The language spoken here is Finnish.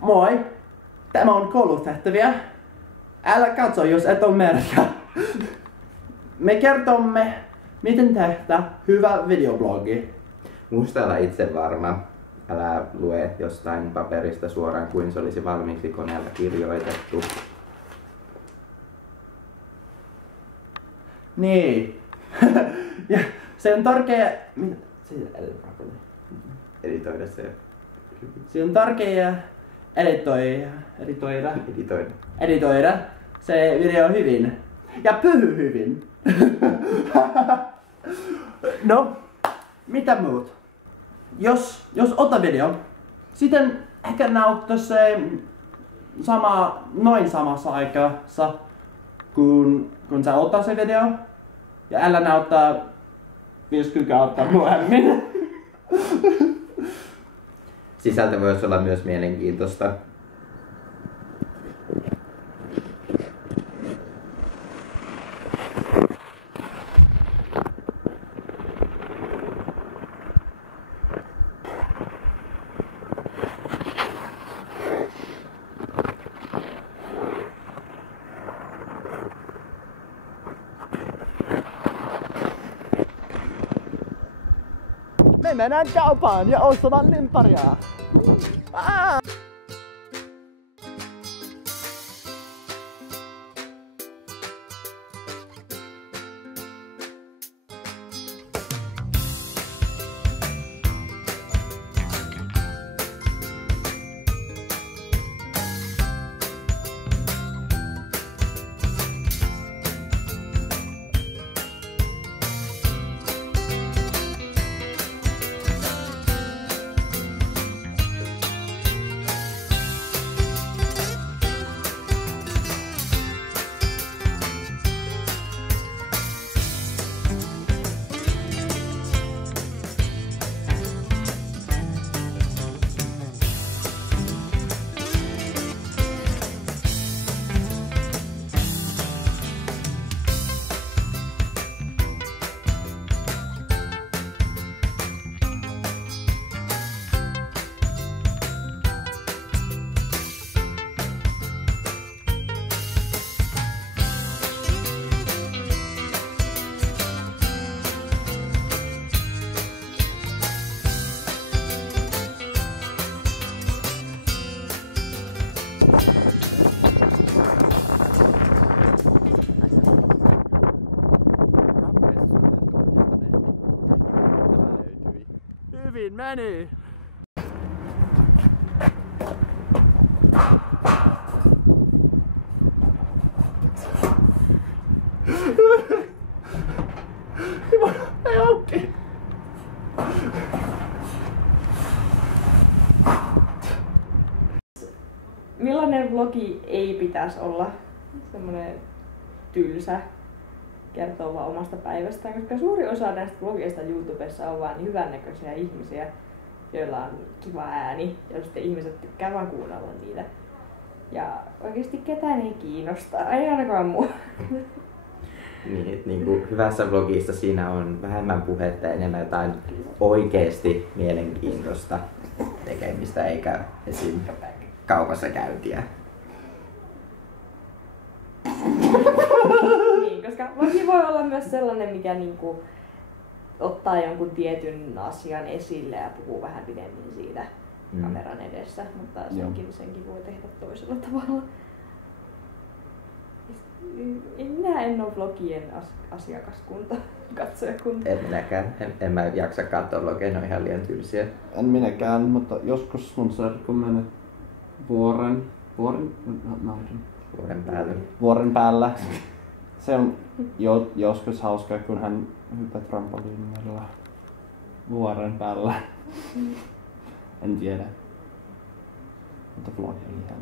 Moi! Tämä on koulutehtäviä. Älä katso, jos et ole merkkä. Me kertomme, miten tehdä hyvä videoblogi. Muista olla itse varma. Älä lue jostain paperista suoraan kuin se olisi valmiiksi koneella kirjoitettu. Niin. Ja se on tärkeä... Editoida se. Se on tärkeä editoida se video hyvin. Ja puhu hyvin. No, mitä muut? Jos ota video, sitten ehkä näyttää se noin samassa aikassa kun sä ottaa se video. Ja älä näyttää 5 kuukautta myöhemmin. Sisältö voisi olla myös mielenkiintoista. Me mennään kaupaan ja ostamaan limpparia. Hyvin meni! Ei auki! Millainen vlogi ei pitäisi olla? Semmoinen tylsä, kertoo vaan omasta päivästään, koska suuri osa näistä vlogeista YouTubessa on vaan hyvännäköisiä ihmisiä, joilla on kiva ääni ja sitten ihmiset tykkää vaan kuunnella niitä. Ja oikeesti ketään ei kiinnosta, ei ainakaan mua. Niin kuin hyvässä vlogissa siinä on vähemmän puhetta ja enemmän jotain oikeesti mielenkiintoista tekemistä, eikä esim. Kaupassa käyntiä. Niin, koska vlogi voi olla myös sellainen, mikä niinku ottaa jonkun tietyn asian esille ja puhuu vähän pidemmin siitä kameran edessä, mutta senkin voi tehdä toisella tavalla. Minä en ole vlogien asiakaskunta, katsojakunta. En minäkään. En mä jaksa katsoa vlogeja, ne on ihan liian tylsiä. En minäkään, mutta joskus mun serkku meni vuoren päällä. Se on joskus hauskaa, kun hän hyppää trampoliinilla vuoren päällä. En tiedä. Mutta vlog ei ihan.